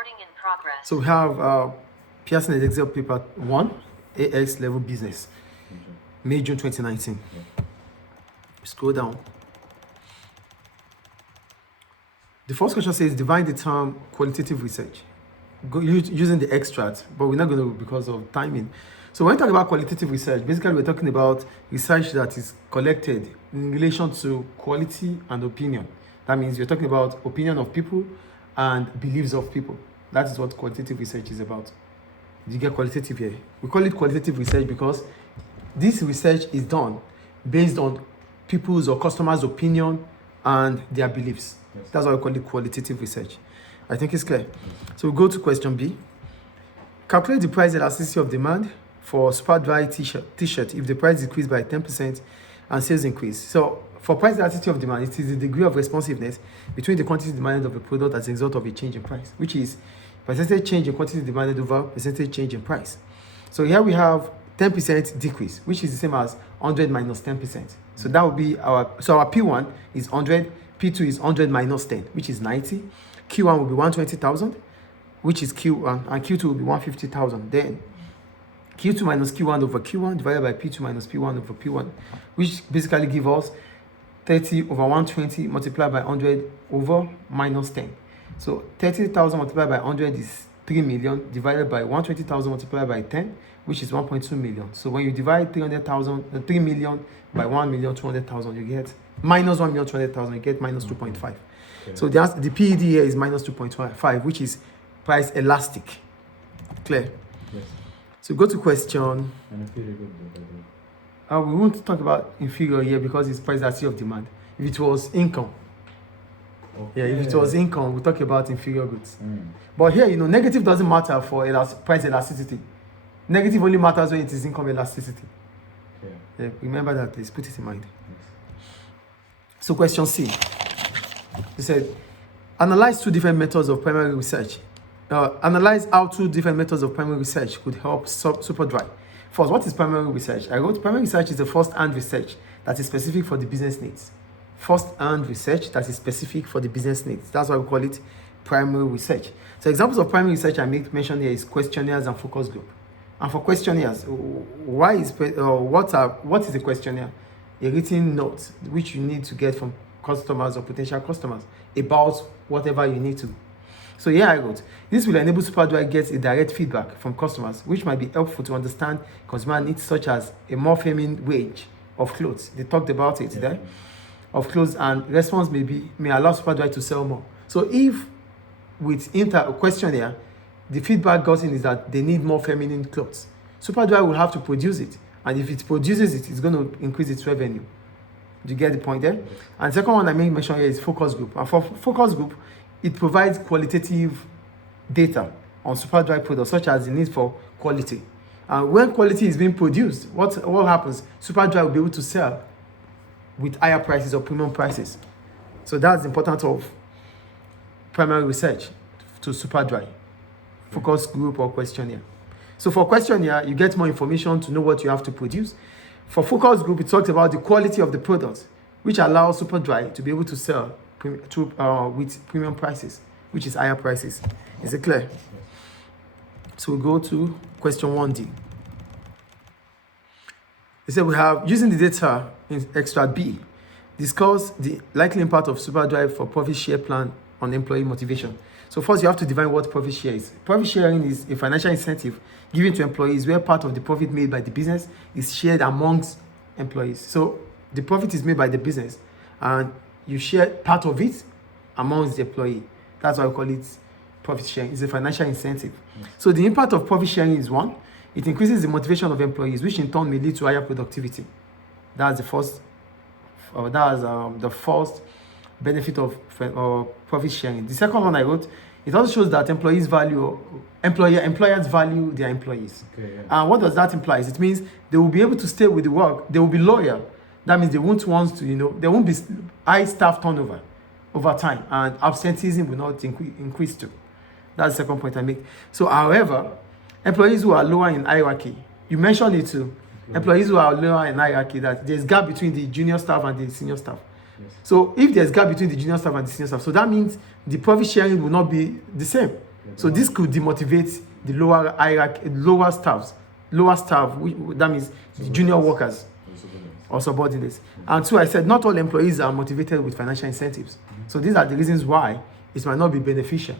Recording in progress. So we have Pearson Excel paper 1, AX level business, May, June 2019. Scroll down. The first question says, define the term qualitative research. Using the extract, but we're not going to because of timing. So when we talk about qualitative research, basically we're talking about research that is collected in relation to quality and opinion. That means you're talking about opinion of people and beliefs of people. That is what qualitative research is about. Did you get qualitative here? We call it qualitative research because this research is done based on people's or customers' opinion and their beliefs. Yes. That's why we call it qualitative research. I think it's clear. Yes. So we go to question B. Calculate the price elasticity of demand for super dry t-shirt if the price decreased by 10% and sales increase. So for price elasticity of demand, it is the degree of responsiveness between the quantity demanded of a product as a result of a change in price, which is percentage change in quantity demanded over percentage change in price. So here we have 10% decrease, which is the same as 100 minus 10%. So that would be our P1 is 100, P2 is 100 minus 10, which is 90. Q1 will be 120,000, which is Q1, and Q2 will be 150,000. Then Q2 minus Q1 over Q1 divided by P2 minus P1 over P1, which basically gives us 30 over 120 multiplied by 100 over minus 10. So 30,000 multiplied by 100 is 3 million divided by 120,000 multiplied by 10, which is 1.2 million. So when you divide 3 million by 1,200,000, you get minus 1,200,000, you get minus 2.5. Okay. So the PED here is minus 2.5, which is price elastic. Clear? Yes. So go to question. We won't talk about inferior here because it's price elasticity of demand. If it was income, okay. Yeah, if it was income, we talk about inferior goods. But here, negative doesn't matter for price elasticity. Negative only matters when it is income elasticity. Yeah, remember that, please put it in mind. Yes. So question C. He said, analyze two different methods of primary research. Analyze how two different methods of primary research could help super dry. First, what is primary research? I wrote primary research is the first-hand research that is specific for the business needs. First-hand research that is specific for the business needs. That's why we call it primary research. So examples of primary research I mentioned here is questionnaires and focus group. And for questionnaires, what is a questionnaire? A written note which you need to get from customers or potential customers about whatever you need to. So here I wrote, this will enable SuperDry get a direct feedback from customers, which might be helpful to understand consumer needs such as a more feminine range of clothes. They talked about it there, of clothes, and response may allow SuperDry to sell more. So if with questionnaire, the feedback gotten is that they need more feminine clothes, SuperDry will have to produce it. And if it produces it, it's going to increase its revenue. Do you get the point there? And the second one I mention here is focus group. And for focus group, it provides qualitative data on SuperDry products, such as the need for quality. And when quality is being produced, what happens? SuperDry will be able to sell with higher prices or premium prices. So that's the importance of primary research to SuperDry, focus group or questionnaire. So for questionnaire, you get more information to know what you have to produce. For focus group, it talks about the quality of the product, which allows SuperDry to be able to sell with premium prices, which is higher prices. Is it clear? Yes. So we go to question 1D. They say we have, using the data in extract B, discuss the likely impact of SuperDry for profit share plan on employee motivation. So first, you have to define what profit share is. Profit sharing is a financial incentive given to employees where part of the profit made by the business is shared amongst employees. So the profit is made by the business and you share part of it amongst the employee. That's why we call it profit sharing. It's a financial incentive. Yes. So the impact of profit sharing is one, it increases the motivation of employees, which in turn may lead to higher productivity. That's the first, the first benefit of profit sharing. The second one I wrote, it also shows that employers value their employees. Okay, yeah. And what does that imply? It means they will be able to stay with the work. They will be loyal. That means they won't want to, there won't be high staff turnover over time, and absenteeism will not increase too. That's the second point I make. So, however, employees who are lower in hierarchy, you mentioned it too. Okay. Employees who are lower in hierarchy, that there's gap between the junior staff and the senior staff. Yes. So if there's gap between the junior staff and the senior staff, so that means the profit sharing will not be the same. Yes. So this could demotivate the lower hierarchy, lower staff, that means the junior workers or subordinates. And two, I said not all employees are motivated with financial incentives. So these are the reasons why it might not be beneficial.